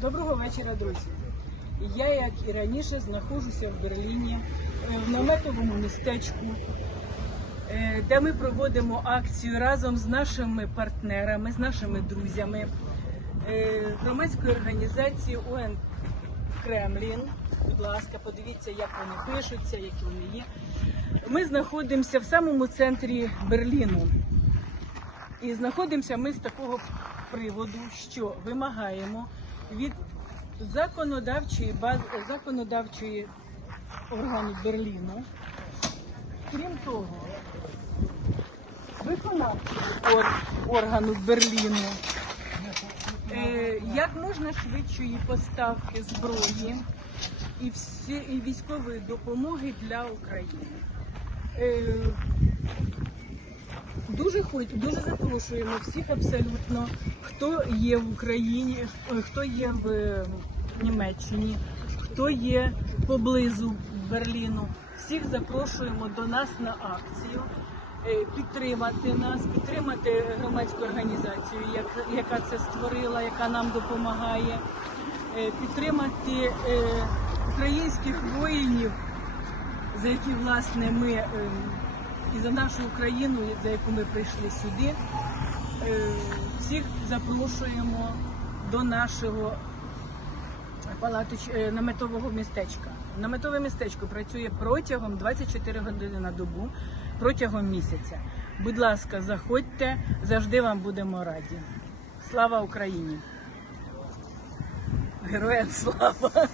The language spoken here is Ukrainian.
Доброго вечора, друзі. Я, як і раніше, знаходжуся в Берліні, е, в наметовому містечку, е, де ми проводимо акцію разом з нашими партнерами, з нашими друзями е, громадської організації ОН Кремлін. Будь ласка, подивіться, як вони пишуться, які вони є. Ми знаходимося в самому центрі Берліну. І знаходимося ми з такого приводу, що вимагаємо від законодавчої бази законодавчої органу Берліну, крім того, виконавчого органу Берліну, е, як можна швидшої поставки зброї і всі і військової допомоги для України. Дуже хоч дуже запрошуємо всіх абсолютно, хто є в Україні, хто є в Німеччині, хто є поблизу Берліну. Всіх запрошуємо до нас на акцію, е, підтримати нас, підтримати громадську організацію, як- яка це створила, яка нам допомагає, е, підтримати е, українських воїнів за які власне ми е, і за нашу Україну, за яку ми прийшли сюди. Е, Всіх запрошуємо до нашого палатич е, наметового містечка. Наметове містечко працює протягом 24 години на добу, протягом місяця. Будь ласка, заходьте, завжди вам будемо раді. Слава Україні! Героям слава!